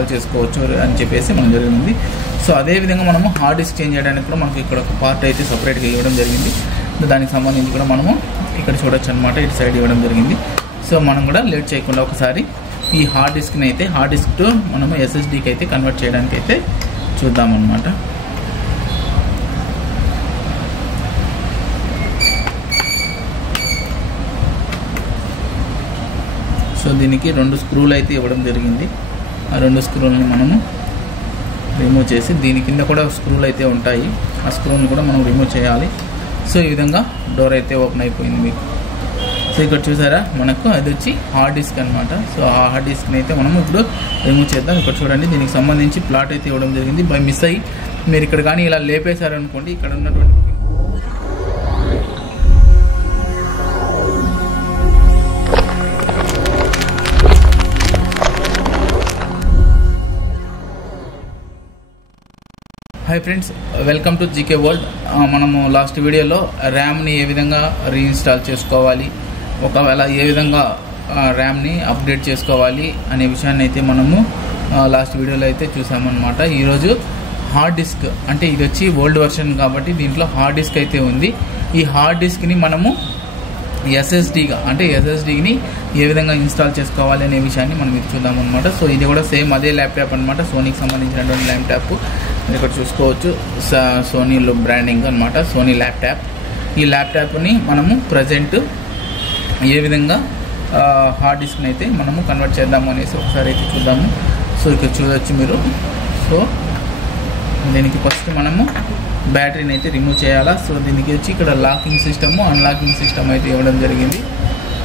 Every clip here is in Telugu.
చేసుకోవచ్చు అని చెప్పేసి మనం జరిగింది. సో అదే విధంగా మనము హార్డ్ డిస్క్ చేంజ్ చేయడానికి కూడా మనకి ఇక్కడ ఒక పార్ట్ అయితే సపరేట్గా ఇవ్వడం జరిగింది. దానికి సంబంధించి కూడా మనము ఇక్కడ చూడొచ్చు అనమాట, ఇటు సైడ్ ఇవ్వడం జరిగింది. సో మనం కూడా లేట్ చేయకుండా ఒకసారి ఈ హార్డ్ డిస్క్ని అయితే హార్డ్ డిస్క్ టు మనము ఎస్ఎస్డికి అయితే కన్వర్ట్ చేయడానికి అయితే చూద్దామన్నమాట. సో దీనికి 2 స్క్రూలు అయితే ఇవ్వడం జరిగింది. ఆ 2 స్క్రూలని మనము రిమూవ్ చేసి దీని కింద కూడా స్క్రూలు అయితే ఉంటాయి, ఆ స్క్రూని కూడా మనం రిమూవ్ చేయాలి. సో ఈ విధంగా డోర్ అయితే ఓపెన్ అయిపోయింది మీకు. సో ఇక్కడ చూసారా మనకు అది వచ్చి హార్డ్ డిస్క్ అనమాట. సో ఆ హార్డ్ డిస్క్ని అయితే మనం ఇప్పుడు రిమూవ్ చేద్దాం. ఇక్కడ చూడండి, దీనికి సంబంధించి ప్లాట్ అయితే ఇవ్వడం జరిగింది. బై మిస్ అయ్యి మీరు ఇక్కడ కానీ ఇలా లేపేశారనుకోండి, ఇక్కడ ఉన్నటువంటి hi friends, welcome to GK world. మనము లాస్ట్ వీడియోలో ర్యామ్ని ఏ విధంగా రీఇన్స్టాల్ చేసుకోవాలి, ఒకవేళ ఏ విధంగా ర్యామ్ని అప్డేట్ చేసుకోవాలి అనే విషయాన్ని అయితే మనము లాస్ట్ వీడియోలో అయితే చూసామన్నమాట. ఈరోజు హార్డ్ డిస్క్, అంటే ఇది వచ్చి ఓల్డ్ వర్షన్ కాబట్టి దీంట్లో హార్డ్ డిస్క్ అయితే ఉంది. ఈ హార్డ్ డిస్క్ని మనము ఎస్ఎస్డిగా, అంటే ఎస్ఎస్డిని ఏ విధంగా ఇన్స్టాల్ చేసుకోవాలి అనే విషయాన్ని మనం ఇది చూద్దామన్నమాట. సో ఇది కూడా సేమ్ అదే ల్యాప్టాప్ అనమాట, సోనీకి సంబంధించినటువంటి ల్యాప్టాప్. ఇక్కడ చూసుకోవచ్చు, సోనీలో బ్రాండింగ్ అనమాట, సోనీ ల్యాప్టాప్. ఈ ల్యాప్టాప్ని మనము ప్రజెంట్ ఏ విధంగా హార్డ్ డిస్క్ని అయితే మనము కన్వర్ట్ చేద్దాము అనేసి ఒకసారి అయితే చూద్దాము. సో ఇక్కడ చూడవచ్చు మీరు. సో దీనికి ఫస్ట్ మనము బ్యాటరీని అయితే రిమూవ్ చేయాలా. సో దీనికి వచ్చి ఇక్కడ లాకింగ్ సిస్టము, అన్లాకింగ్ సిస్టమ్ అయితే ఇవ్వడం జరిగింది.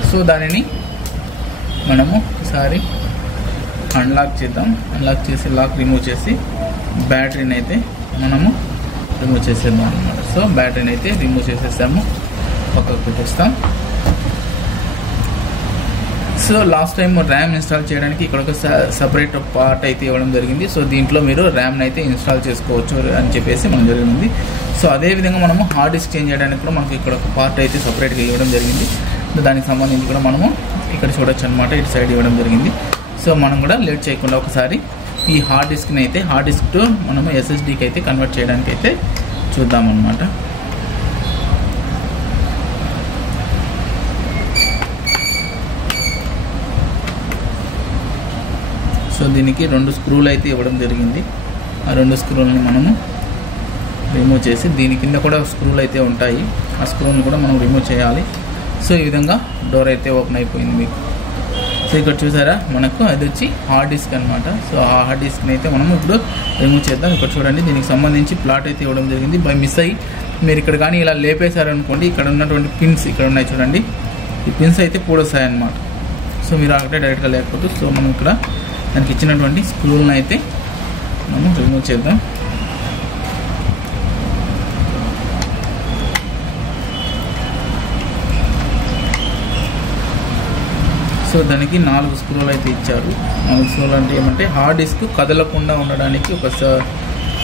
సో దానిని మనము ఒకసారి అన్లాక్ చేద్దాం. అన్లాక్ చేసి లాక్ రిమూవ్ చేసి బ్యాటరీని అయితే మనము రిమూవ్ చేసేద్దాం అనమాట. సో బ్యాటరీని అయితే రిమూవ్ చేసేసాము, పక్కకు పెట్టేస్తాం. So last time RAM install చేయడానికి ఇక్కడ ఒక సపరేట్ పార్ట్ అయితే ఇవ్వడం జరిగింది. సో దీంట్లో మీరు ర్యామ్ని అయితే ఇన్స్టాల్ చేసుకోవచ్చు అని చెప్పేసి మనం జరిగింది. సో అదే విధంగా మనము హార్డ్ డిస్క్ చేంజ్ చేయడానికి కూడా మనకి ఇక్కడ ఒక పార్ట్ అయితే సపరేట్గా ఇవ్వడం జరిగింది. దానికి సంబంధించి కూడా మనము ఇక్కడ చూడొచ్చు అనమాట, ఇటు సైడ్ ఇవ్వడం జరిగింది. సో మనం కూడా లేట్ చేయకుండా ఒకసారి ఈ హార్డ్ డిస్క్ని అయితే హార్డ్ డిస్క్ టు మనము ఎస్ఎస్డికి అయితే కన్వర్ట్ చేయడానికి అయితే చూద్దామన్నమాట. సో దీనికి 2 స్క్రూలు అయితే ఇవ్వడం జరిగింది. ఆ 2 స్క్రూలని మనము రిమూవ్ చేసి దీని కింద కూడా స్క్రూలు అయితే ఉంటాయి, ఆ స్క్రూని కూడా మనం రిమూవ్ చేయాలి. సో ఈ విధంగా డోర్ అయితే ఓపెన్ అయిపోయింది మీకు. సో ఇక్కడ చూసారా మనకు అది వచ్చి హార్డ్ డిస్క్ అనమాట. సో ఆ హార్డ్ డిస్క్ని అయితే మనం ఇప్పుడు రిమూవ్ చేద్దాం. ఇక్కడ చూడండి, దీనికి సంబంధించి ప్లాట్ అయితే ఇవ్వడం జరిగింది. బై మిస్ అయ్యి మీరు ఇక్కడ కానీ ఇలా లేపేశారనుకోండి, ఇక్కడ ఉన్నటువంటి పిన్స్ ఇక్కడ ఉన్నాయి చూడండి, ఈ పిన్స్ అయితే పూడొస్తాయి అన్నమాట. సో మీరు అక్కడే డైరెక్ట్గా లేకపోతే, సో మనం ఇక్కడ దానికి ఇచ్చినటువంటి స్క్రూలను అయితే మనం రిమూవ్ చేద్దాం. సో దానికి 4 స్క్రూలు అయితే ఇచ్చారు. 4 స్క్రూలు అంటే ఏమంటే హార్డ్ డిస్క్ కదలకుండా ఉండడానికి ఒక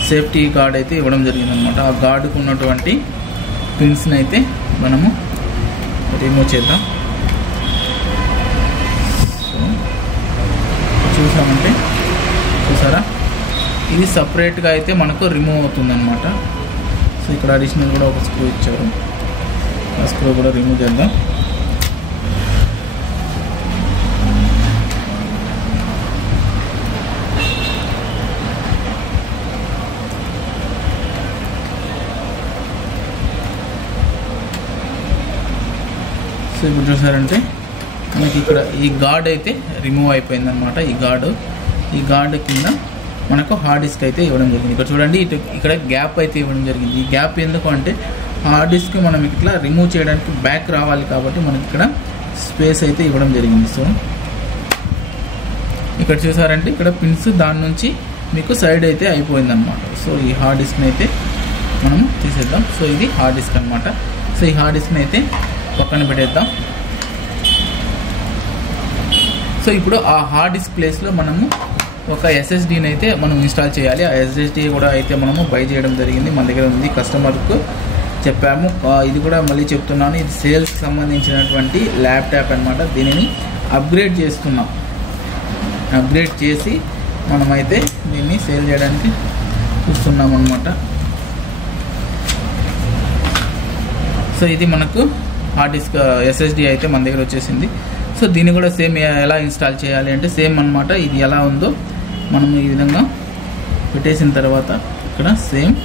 సేఫ్టీ గార్డ్ అయితే ఇవ్వడం జరిగిందనమాట. ఆ గార్డుకు ఉన్నటువంటి పిన్స్ని అయితే మనము రిమూవ్ చేద్దాం. సో చూసామంటే చూసారా, ఇది సపరేట్గా అయితే మనకు రిమూవ్ అవుతుందన్నమాట. సో ఇక్కడ అడిషనల్ కూడా ఒక స్క్రూ ఇచ్చారు, ఆ స్క్రూ కూడా రిమూవ్ చేద్దాం. సో ఇప్పుడు చూసారంటే మనకి ఇక్కడ ఈ గార్డ్ అయితే రిమూవ్ అయిపోయింది అనమాట. ఈ గార్డు కింద మనకు హార్డ్ డిస్క్ అయితే ఇవ్వడం జరిగింది. ఇక్కడ చూడండి, ఇక్కడ గ్యాప్ అయితే ఇవ్వడం జరిగింది. ఈ గ్యాప్ ఎందుకు అంటే హార్డ్ డిస్క్ మనం ఇట్లా రిమూవ్ చేయడానికి బ్యాక్ రావాలి కాబట్టి మనకి ఇక్కడ స్పేస్ అయితే ఇవ్వడం జరిగింది. సో ఇక్కడ చూసారంటే ఇక్కడ పిన్స్ దాని నుంచి మీకు సైడ్ అయితే అయిపోయింది అనమాట. సో ఈ హార్డ్ డిస్క్ని అయితే మనం తీసేద్దాం. సో ఇది హార్డ్ డిస్క్ అనమాట. సో ఈ హార్డ్ డిస్క్ని అయితే పక్కన పెట్టేద్దాం. సో ఇప్పుడు ఆ హార్డ్ డిస్క్ ప్లేస్లో మనము ఒక ఎస్ఎస్డిని అయితే మనం ఇన్స్టాల్ చేయాలి. ఆ ఎస్ఎస్డి కూడా అయితే మనము బై చేయడం జరిగింది, మన దగ్గర ఉంది, కస్టమర్కు చెప్పాము. ఇది కూడా మళ్ళీ చెప్తున్నాను, ఇది సేల్స్కి సంబంధించినటువంటి ల్యాప్టాప్ అనమాట. దీనిని అప్గ్రేడ్ చేస్తున్నాం. అప్గ్రేడ్ చేసి మనమైతే దీన్ని సేల్ చేయడానికి చూస్తున్నాం అన్నమాట. సో ఇది మనకు హార్డ్ డిస్క్ SSD అయితే మన దగ్గర వచ్చేసింది. సో దీన్ని కూడా సేమ్ ఎలా ఇన్స్టాల్ చేయాలి అంటే సేమ్ అన్నమాట. ఇది ఎలా ఉందో మనం ఈ విధంగా పెట్టేసిన తర్వాత ఇక్కడ సేమ్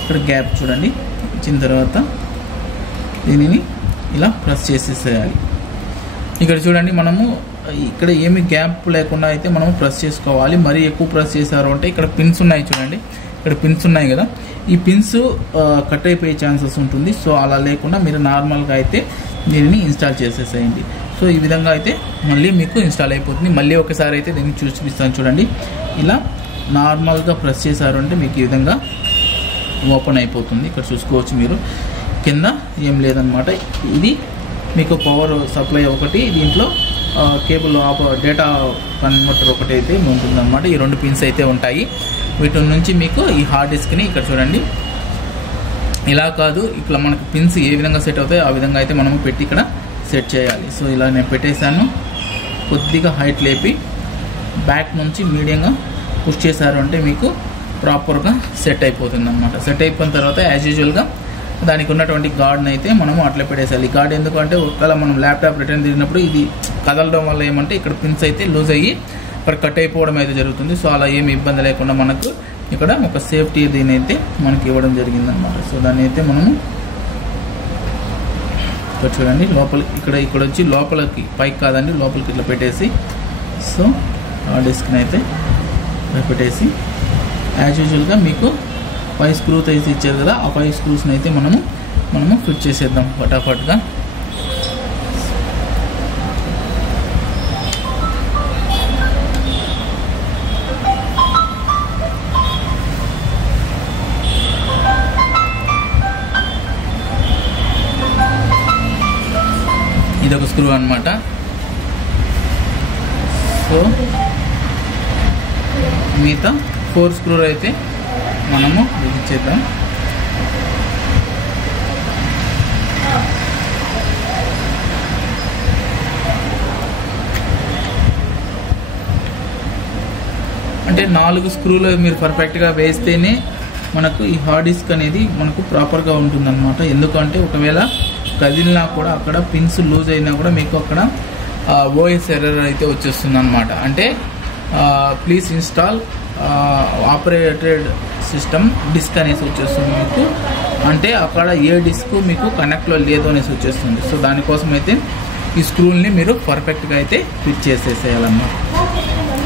ఇక్కడ గ్యాప్ చూడండి ఇచ్చిన తర్వాత దీనిని ఇలా ప్రెస్ చేసేసేయాలి. ఇక్కడ చూడండి మనము ఇక్కడ ఏమి గ్యాప్ లేకుండా అయితే మనం ప్రెస్ చేసుకోవాలి. మరీ ఎక్కువ ప్రెస్ చేశారు అంటే ఇక్కడ పిన్స్ ఉన్నాయి చూడండి, ఇక్కడ పిన్స్ ఉన్నాయి కదా, ఈ పిన్స్ కట్ అయిపోయే ఛాన్సెస్ ఉంటుంది. సో అలా లేకుండా మీరు నార్మల్గా అయితే దీనిని ఇన్స్టాల్ చేసేసేయండి. సో ఈ విధంగా అయితే మళ్ళీ మీకు ఇన్స్టాల్ అయిపోతుంది. మళ్ళీ ఒకసారి అయితే దీన్ని చూపిస్తాను చూడండి. ఇలా నార్మల్గా ప్రెస్ చేశారు అంటే మీకు ఈ విధంగా ఓపెన్ అయిపోతుంది. ఇక్కడ చూసుకోవచ్చు మీరు, కింద ఏం లేదనమాట. ఇది మీకు పవర్ సప్లై ఒకటి, దీంట్లో కేబుల్ డేటా కన్వర్టర్ ఒకటి అయితే ఉంటుందన్నమాట. ఈ 2 పిన్స్ అయితే ఉంటాయి. వీటి నుంచి మీకు ఈ హార్డ్ డిస్క్ని ఇక్కడ చూడండి ఇలా కాదు, ఇక్కడ మనకు పిన్స్ ఏ విధంగా సెట్ అవుతాయో ఆ విధంగా అయితే మనము పెట్టి ఇక్కడ సెట్ చేయాలి. సో ఇలా నేను పెట్టేశాను. కొద్దిగా హైట్ లేపి బ్యాక్ నుంచి మీడియంగా పుష్ చేశారు అంటే మీకు ప్రాపర్గా సెట్ అయిపోతుంది అనమాట. సెట్ అయిపోయిన తర్వాత యాజ్ యూజువల్గా దానికి ఉన్నటువంటి గార్డ్ని అయితే మనము అట్లా పెట్టేసాలి. ఈ గార్డ్ ఎందుకంటే ఒకవేళ మనం ల్యాప్టాప్ రిటర్న్ తిరిగినప్పుడు ఇది కదలడం వల్ల ఏమంటే ఇక్కడ పిన్స్ అయితే లూజ్ అయ్యి ఇక్కడ కట్ అయిపోవడం అయితే జరుగుతుంది. సో అలా ఏమి ఇబ్బంది లేకుండా మనకు ఇక్కడ ఒక సేఫ్టీ దీని అయితే మనకి ఇవ్వడం జరిగిందనమాట. సో దాన్ని అయితే మనము ఇక్కడ చూడండి లోపలికి ఇక్కడ వచ్చి లోపలికి పైకి కాదండి లోపలికి ఇట్లా పెట్టేసి సో ఆ డిస్క్ని అయితే పెట్టేసి యాజ్ యూజువల్గా మీకు 5 స్క్రూస్ అయితే ఇచ్చారు కదా, ఆ 5 స్క్రూస్ని అయితే మనము ఫిట్ చేసేద్దాం ఫటాఫట్గా. ఇదొక స్క్రూ అన్నమాట. సో మిగతా 4 స్క్రూలు అయితే మనము బిగించేద్దాం. అంటే 4 స్క్రూలు మీరు పర్ఫెక్ట్గా వేస్తేనే మనకు ఈ హార్డ్ డిస్క్ అనేది మనకు ప్రాపర్గా ఉంటుందన్నమాట. ఎందుకంటే ఒకవేళ కదిలినా కూడా అక్కడ పిన్స్ లూజ్ అయినా కూడా మీకు అక్కడ OS ఎర్రర్ అయితే వచ్చేస్తుంది అనమాట. అంటే please install operated system disk అనేసి వచ్చేస్తుంది మీకు. అంటే అక్కడ ఏ డిస్క్ మీకు కనెక్ట్లో లేదు అనేసి వచ్చేస్తుంది. సో దానికోసం అయితే ఈ స్క్రూల్ని మీరు పర్ఫెక్ట్గా అయితే ఫిట్ చేసేసేయాలన్నమాట.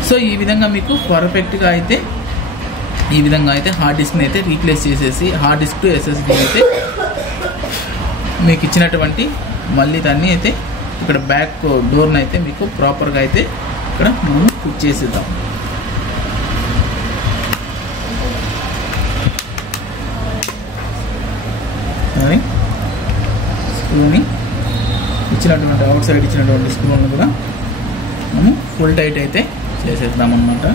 సో ఈ విధంగా మీకు పర్ఫెక్ట్గా అయితే ఈ విధంగా అయితే హార్డ్ డిస్క్ని అయితే రీప్లేస్ చేసేసి హార్డ్ డిస్క్ టు SSD అయితే మీకు ఇచ్చినటువంటి మళ్ళీ దాన్ని అయితే ఇక్కడ బ్యాక్ డోర్ని అయితే మీకు ప్రాపర్గా అయితే ఇక్కడ మనం ఫిట్ చేసేద్దాం. స్క్రూని ఇచ్చినటువంటి అవుట్ సైడ్ ఇచ్చినటువంటి స్క్రూని కూడా మనం ఫుల్ టైట్ అయితే చేసేద్దాం అన్నమాట.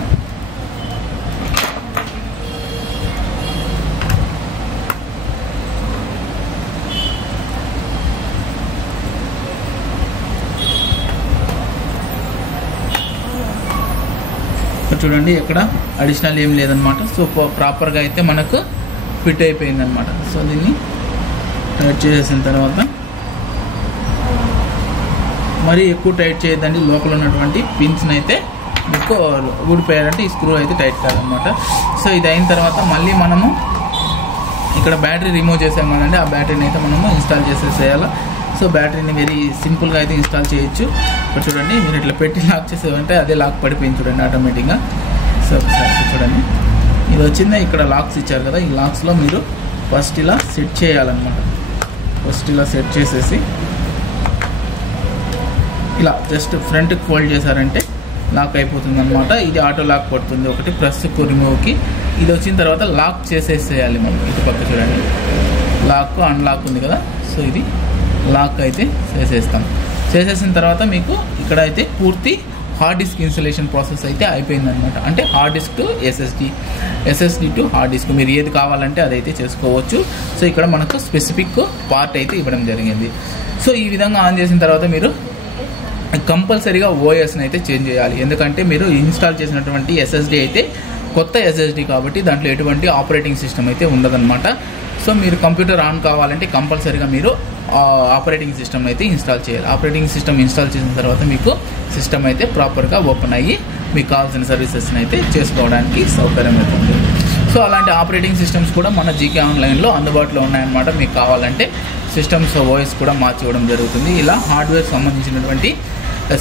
చూడండి ఎక్కడ అడిషనల్ ఏం లేదనమాట. సో ప్రాపర్గా అయితే మనకు ఫిట్ అయిపోయింది అనమాట. సో దీన్ని టైట్ చేసేసిన తర్వాత మరి ఎక్కువ టైట్ చేయొద్దండి. లోపల ఉన్నటువంటి పిన్స్ని అయితే మీకు ఊడిపోయారంటే ఈ స్క్రూ అయితే టైట్ కాదనమాట. సో ఇది అయిన తర్వాత మళ్ళీ మనము ఇక్కడ బ్యాటరీ రిమూవ్ చేసాం కదండి, ఆ బ్యాటరీని అయితే మనము ఇన్స్టాల్ చేసేసేయాలి. సో బ్యాటరీని వెరీ సింపుల్గా అయితే ఇన్స్టాల్ చేయొచ్చు. ఇక్కడ చూడండి మీరు ఇట్లా పెట్టి లాక్ చేసేవంటే అదే లాక్ పడిపోయింది చూడండి ఆటోమేటిక్గా. సో ఒకసారి చూడండి ఇది వచ్చిందా, ఇక్కడ లాక్స్ ఇచ్చారు కదా, ఈ లాక్స్లో మీరు ఫస్ట్ ఇలా సెట్ చేయాలన్నమాట. ఫస్ట్ ఇలా సెట్ చేసేసి ఇలా జస్ట్ ఫ్రంట్కి ఫోల్డ్ చేశారంటే లాక్ అయిపోతుంది అనమాట. ఇది ఆటో లాక్ పడుతుంది ఒకటి ప్రెస్ రిమూవ్కి. ఇది వచ్చిన తర్వాత లాక్ చేసేసేయాలి మనం. ఇటు పక్క చూడండి లాక్ అన్లాక్ ఉంది కదా, సో ఇది లాక్ అయితే చేసేస్తాం. చేసేసిన తర్వాత మీకు ఇక్కడ అయితే పూర్తి హార్డ్ డిస్క్ ఇన్స్టలేషన్ ప్రాసెస్ అయితే అయిపోయిందనమాట. అంటే hard disk to SSD to hard disk మీరు ఏది కావాలంటే అదైతే చేసుకోవచ్చు. సో ఇక్కడ మనకు స్పెసిఫిక్ పార్ట్ అయితే ఇవ్వడం జరిగింది. సో ఈ విధంగా ఆన్ చేసిన తర్వాత మీరు కంపల్సరీగా ఓఎస్ని అయితే చేంజ్ చేయాలి. ఎందుకంటే మీరు ఇన్స్టాల్ చేసినటువంటి ఎస్ఎస్డి అయితే కొత్త ఎస్ఎస్డి కాబట్టి దాంట్లో ఎటువంటి ఆపరేటింగ్ సిస్టమ్ అయితే ఉండదన్నమాట. సో మీరు కంప్యూటర్ ఆన్ కావాలంటే కంపల్సరీగా మీరు ఆపరేటింగ్ సిస్టమ్ అయితే ఇన్స్టాల్ చేయాలి. ఆపరేటింగ్ సిస్టమ్ ఇన్స్టాల్ చేసిన తర్వాత మీకు సిస్టమ్ అయితే ప్రాపర్గా ఓపెన్ అయ్యి మీకు కావాల్సిన సర్వీసెస్ని అయితే చేసుకోవడానికి సౌకర్యం అవుతుంది. సో అలాంటి ఆపరేటింగ్ సిస్టమ్స్ కూడా మన జీకే ఆన్లైన్లో అందుబాటులో ఉన్నాయన్నమాట. మీకు కావాలంటే సిస్టమ్స్ ఓఎస్ కూడా మార్చి ఇవ్వడం జరుగుతుంది. ఇలా హార్డ్వేర్ సంబంధించినటువంటి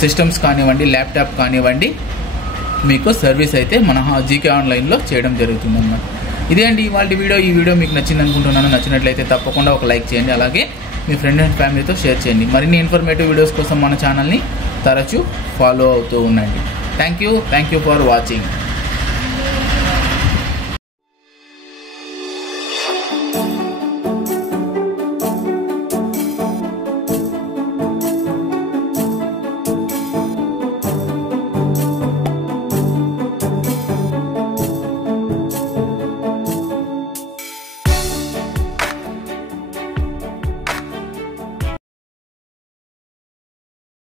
సిస్టమ్స్ కానివ్వండి, ల్యాప్టాప్ కానివ్వండి, మీకు సర్వీస్ అయితే మన జీకే ఆన్లైన్లో చేయడం జరుగుతుంది అన్నమాట. ఇదే అండి ఇవాళ వీడియో. ఈ వీడియో మీకు నచ్చింది అనుకుంటున్నాను. నచ్చినట్లయితే తప్పకుండా ఒక లైక్ చేయండి. అలాగే మీ ఫ్రెండ్ అండ్ ఫ్యామిలీతో షేర్ చేయండి. మరిన్ని ఇన్ఫర్మేటివ్ వీడియోస్ కోసం మన ఛానల్ని తరచూ ఫాలో అవుతూ ఉండండి. Thank you for watching.